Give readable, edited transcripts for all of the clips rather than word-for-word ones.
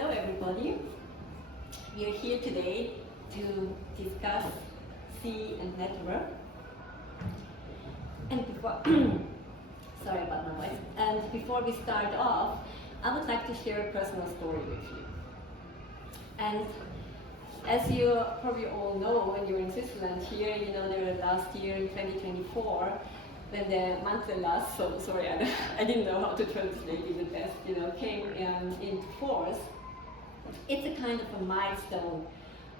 Hello everybody. We are here today to discuss sea and network. And before, sorry about my voice. And before we start off, I would like to share a personal story with you. And as you probably all know, when you're in Switzerland here, you know, there last year in 2024, when the monthly last, so sorry, I didn't know how to translate it the best, you know, came into force. It's a kind of a milestone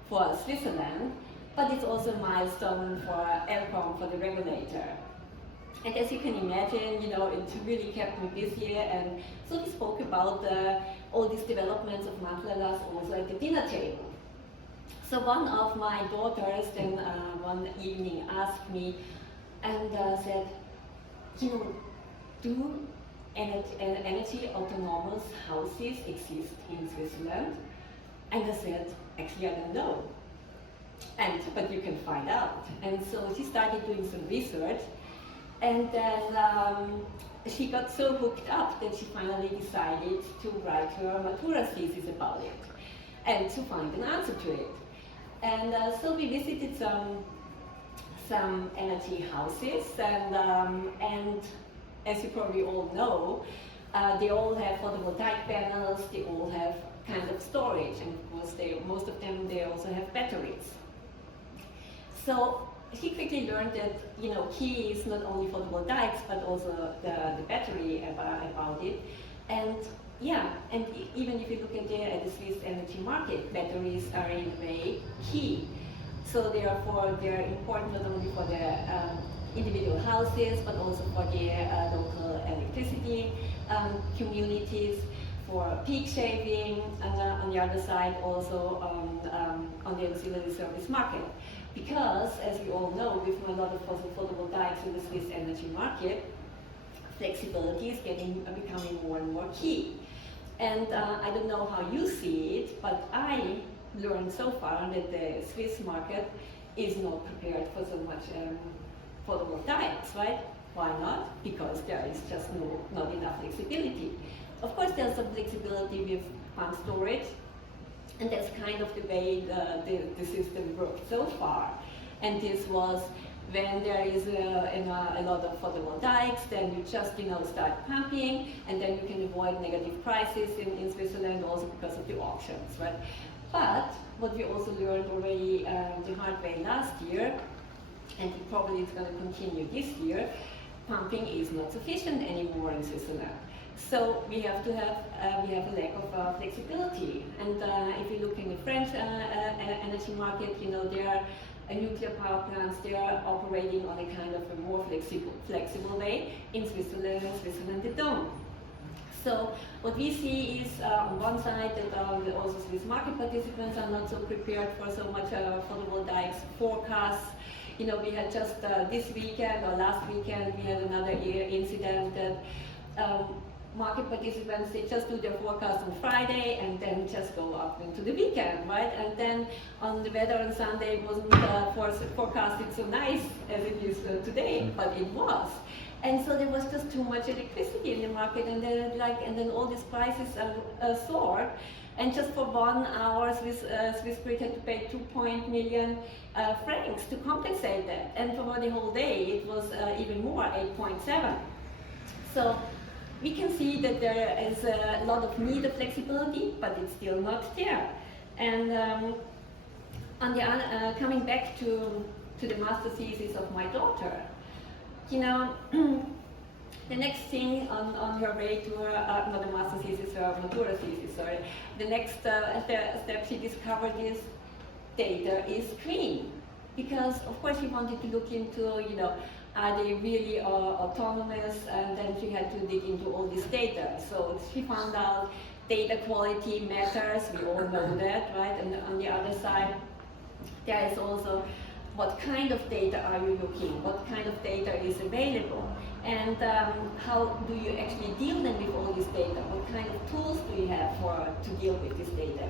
for Switzerland, but it's also a milestone for ELCOM, for the regulator. And as you can imagine, you know, it really kept me busy, and so we spoke about all these developments of Mantlelas also at the dinner table. So one of my daughters then one evening asked me and said, you know, do energy autonomous houses exist in Switzerland? And I said, actually I don't know, but you can find out. And so she started doing some research, and then she got so hooked up that she finally decided to write her Matura thesis about it and to find an answer to it. And so we visited some energy houses, and as you probably all know, they all have photovoltaic panels, they all have kind of storage, and of course most of them they also have batteries. So she quickly learned that, you know, key is not only photovoltaics but also the battery about it. And yeah, and even if you look at the Swiss energy market, batteries are in a way key. So therefore they are important not only for the individual houses but also for the local electricity communities, for peak shaving, and on the other side also on the auxiliary service market. Because, as we all know, with a lot of photovoltaics in the Swiss energy market, flexibility is becoming more and more key. And I don't know how you see it, but I learned so far that the Swiss market is not prepared for so much photovoltaics, right? Why not? Because there is just not enough flexibility. Of course, there's some flexibility with pump storage, and that's kind of the way the system worked so far. And this was when there is a lot of photovoltaics, then you just, you know, start pumping, and then you can avoid negative prices in Switzerland also because of the auctions, right? But what we also learned already the hard way last year, and probably it's going to continue this year, pumping is not sufficient anymore in Switzerland. So we have to have a lack of flexibility. And if you look in the French energy market, you know, there are nuclear power plants. They are operating on a kind of a more flexible way. In Switzerland they don't. So what we see is on one side that also Swiss market participants are not so prepared for so much photovoltaics forecasts. You know, we had just this weekend or last weekend we had another incident that market participants, they just do their forecast on Friday and then just go up into the weekend, right? And then on the weather on Sunday wasn't forecasted so nice as it is today, but it was. And so there was just too much electricity in the market, and then all these prices soared. And just for 1 hour, Swiss Grid had to pay 2 million francs to compensate that. And for the whole day, it was even more, 8.7. So we can see that there is a lot of need of flexibility, but it's still not there. And coming back to the master thesis of my daughter, you know, the next thing on her way to her, not a master thesis, her Matura thesis, sorry, the next step she discovered is data is green. Because of course she wanted to look into, you know, are they really autonomous? And then she had to dig into all this data. So she found out data quality matters, we all know that, right? And on the other side, there is also what kind of data are you looking? What kind of data is available? And how do you actually deal then with all this data? What kind of tools do you have to deal with this data?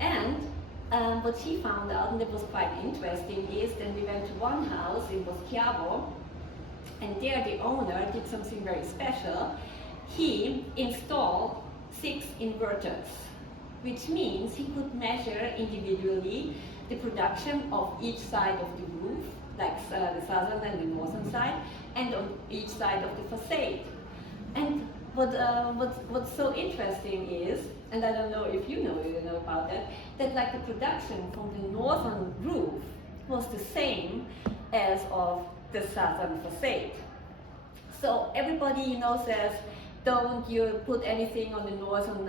And what she found out, and it was quite interesting, is then we went to one house in Boschiavo, and there the owner did something very special. He installed 6 inverters which means he could measure individually the production of each side of the roof, like the southern and the northern side, and on each side of the facade. And what's so interesting is, and I don't know if you know about that like the production from the northern roof was the same as of the southern facade. So everybody says, don't you put anything on the northern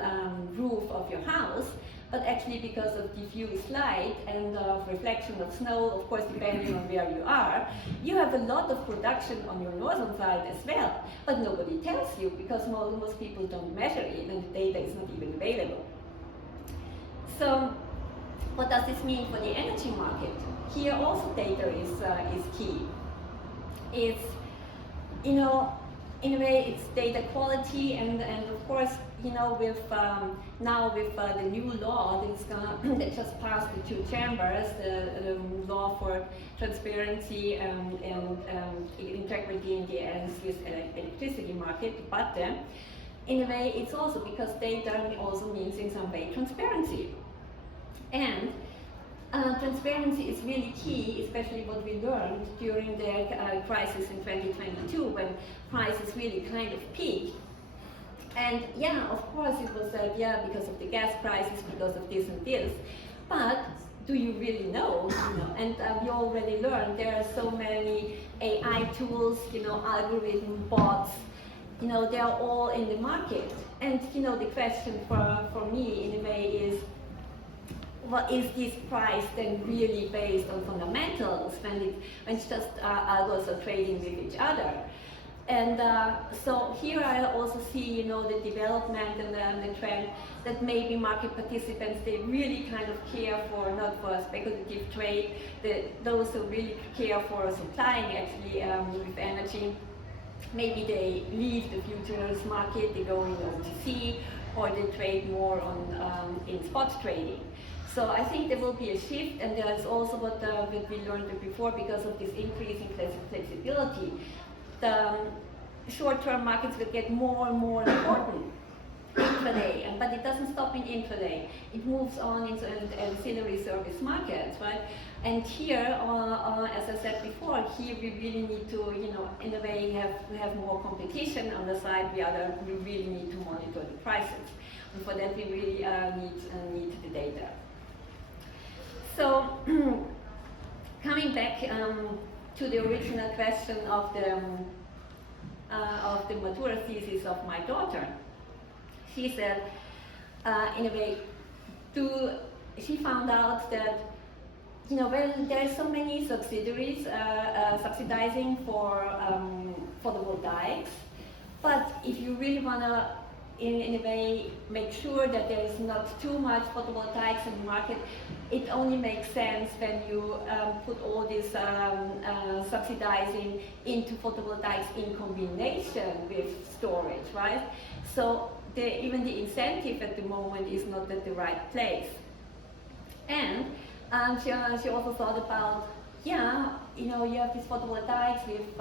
roof of your house, but actually because of diffuse light and reflection of snow, of course depending on where you are, you have a lot of production on your northern side as well. But nobody tells you because most people don't measure it and the data is not even available. So what does this mean for the energy market? Here also data is key. It's, in a way it's data quality and of course, with now with the new law that just passed the two chambers, the law for transparency and integrity in the Swiss electricity market, but in a way it's also because data also means in some way transparency. And transparency is really key, especially what we learned during the crisis in 2022 when prices really kind of peaked. And yeah, of course it was because of the gas prices, because of this and this, but do you really know? And we already learned there are so many AI tools, algorithm bots, they are all in the market. And the question for me in a way is, what is this price then really based on fundamentals when it's just algos are trading with each other? And so here I also see, the development and the trend that maybe market participants, they really kind of care for, not for speculative trade, those who really care for supplying actually with energy. Maybe they leave the futures market, they go in OTC, or they trade more on in spot trading. So I think there will be a shift, and there's also what we learned before, because of this increase in flexibility. The short-term markets will get more and more important intraday, but it doesn't stop in intraday. It moves on into ancillary service markets, right? And here, as I said before, here we really need to, in a way, have more competition on the side. We really need to monitor the prices, and for that we really need the data. So, coming back to the original question of the matura thesis of my daughter, she said, in a way, she found out that, well, there are so many subsidiaries subsidizing for photovoltaics, but if you really want to, in a way, make sure that there is not too much photovoltaics in the market, it only makes sense when you put all this subsidizing into photovoltaics in combination with storage, right? So even the incentive at the moment is not at the right place. And she also thought about, you have these photovoltaics with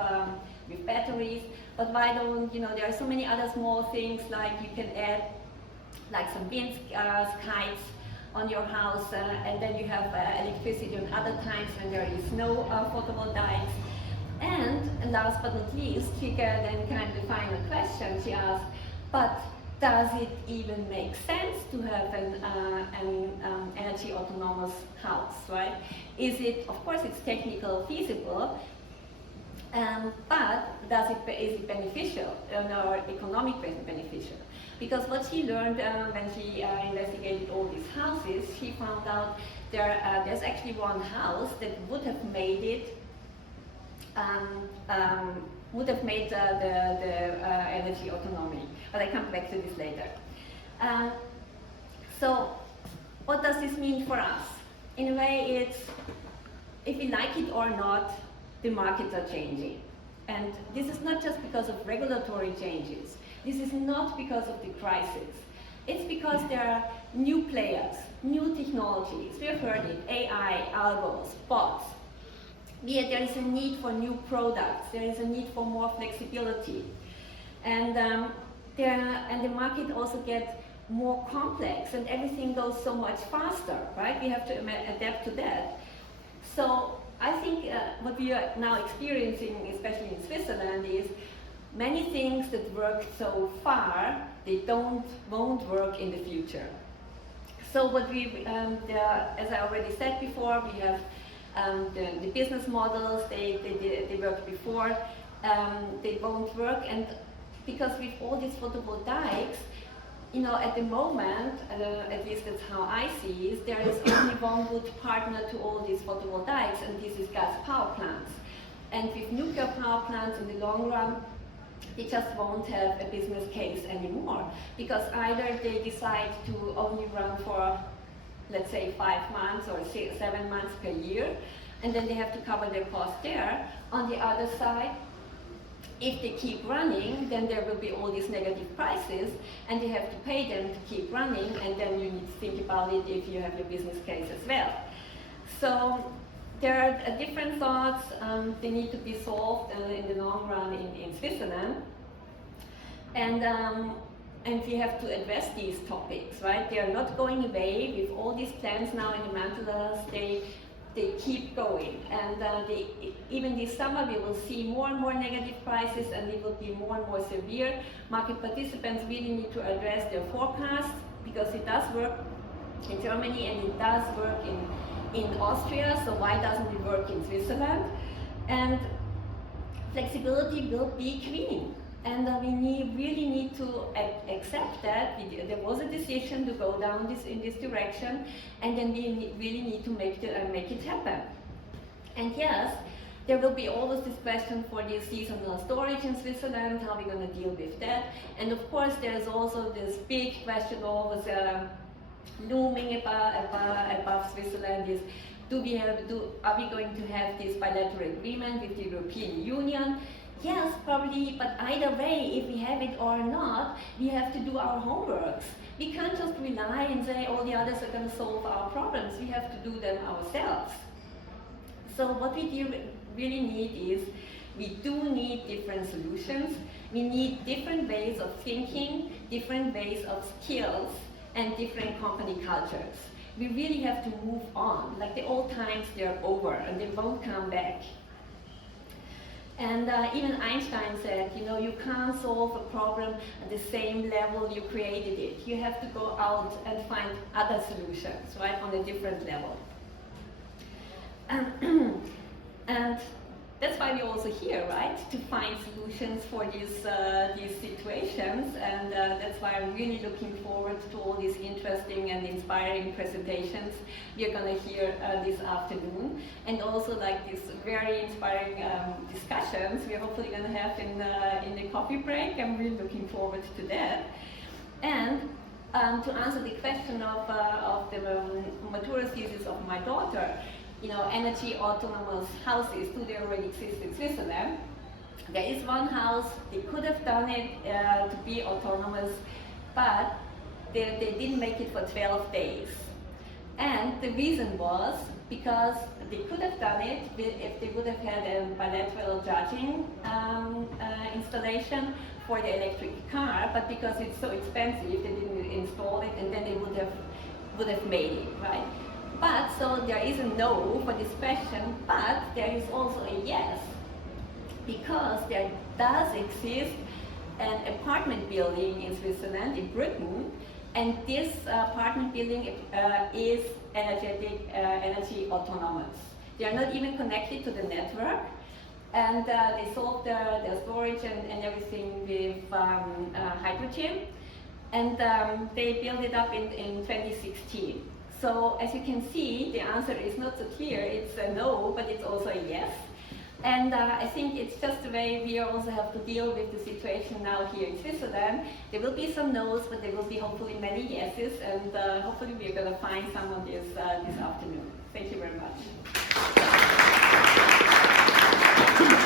batteries, but why don't, there are so many other small things, like you can add like some wind kites on your house, and then you have electricity on other times when there is no photovoltaics. And last but not least, she then kind of the final question, she asked, but does it even make sense to have an energy autonomous house, right? Is it, of course it's technically feasible, but is it beneficial or economically beneficial? Because what she learned when she investigated all these houses, she found out there's actually one house that would have made it, the energy autonomy. But I come back to this later. So what does this mean for us? In a way, it's, if we like it or not, the markets are changing. And this is not just because of regulatory changes. This is not because of the crisis. It's because there are new players, new technologies. We've heard it, AI, algos, bots. Yet there is a need for new products. There is a need for more flexibility. And the market also gets more complex and everything goes so much faster, right? We have to adapt to that. So I think what we are now experiencing, especially in Switzerland, is many things that work so far, they won't work in the future. So what we, as I already said before, we have the business models, they worked before, they won't work, and because with all these photovoltaics, at the moment, at least that's how I see it, there is only one good partner to all these photovoltaics, and this is gas power plants. And with nuclear power plants in the long run, they just won't have a business case anymore, because either they decide to only run for, let's say, 5 months or 7 months per year, and then they have to cover their costs there. On the other side, if they keep running, then there will be all these negative prices, and they have to pay them to keep running, and then you need to think about it if you have your business case as well. So there are different thoughts, they need to be solved in the long run in Switzerland. And we have to address these topics, right? They are not going away. With all these plants now in the mantelas, they keep going. And even this summer, we will see more and more negative prices, and it will be more and more severe. Market participants really need to address their forecasts, because it does work in Germany and it does work in Austria, so why doesn't it work in Switzerland? And flexibility will be green. And we really need to accept that. There was a decision to go down in this direction, and then we really need to make it happen. And yes, there will be always this question for the seasonal storage in Switzerland, how we're going to deal with that. And of course, there's also this big question always looming above Switzerland is, are we going to have this bilateral agreement with the European Union? Yes, probably, but either way, if we have it or not, we have to do our homeworks. We can't just rely and say all the others are going to solve our problems. We have to do them ourselves. So what we really need is, we do need different solutions. We need different ways of thinking, different ways of skills, and different company cultures. We really have to move on. Like the old times, they're over and they won't come back. And even Einstein said, you can't solve a problem at the same level you created it. You have to go out and find other solutions, right, on a different level. And that's why we're also here, right, to find solutions for these situations. And that's why I'm really looking forward to all these interesting and inspiring presentations we're going to hear this afternoon. And also like these very inspiring discussions we're hopefully going to have in the coffee break. I'm really looking forward to that. And to answer the question of the matura thesis of my daughter, energy autonomous houses, do they already exist in Switzerland? There is one house, they could have done it to be autonomous, but they didn't make it for 12 days. And the reason was because they could have done it if they would have had a bilateral charging installation for the electric car, but because it's so expensive, they didn't install it, and then they would have made it, right? But, so there is a no for this question, but there is also a yes, because there does exist an apartment building in Switzerland, in Britain, and this apartment building is energy autonomous. They are not even connected to the network, and they solve their storage and everything with hydrogen, and they built it up in 2016. So as you can see, the answer is not so clear. It's a no, but it's also a yes. And I think it's just the way we also have to deal with the situation now here in Switzerland. There will be some no's, but there will be hopefully many yeses, and hopefully we're going to find some of this afternoon. Thank you very much.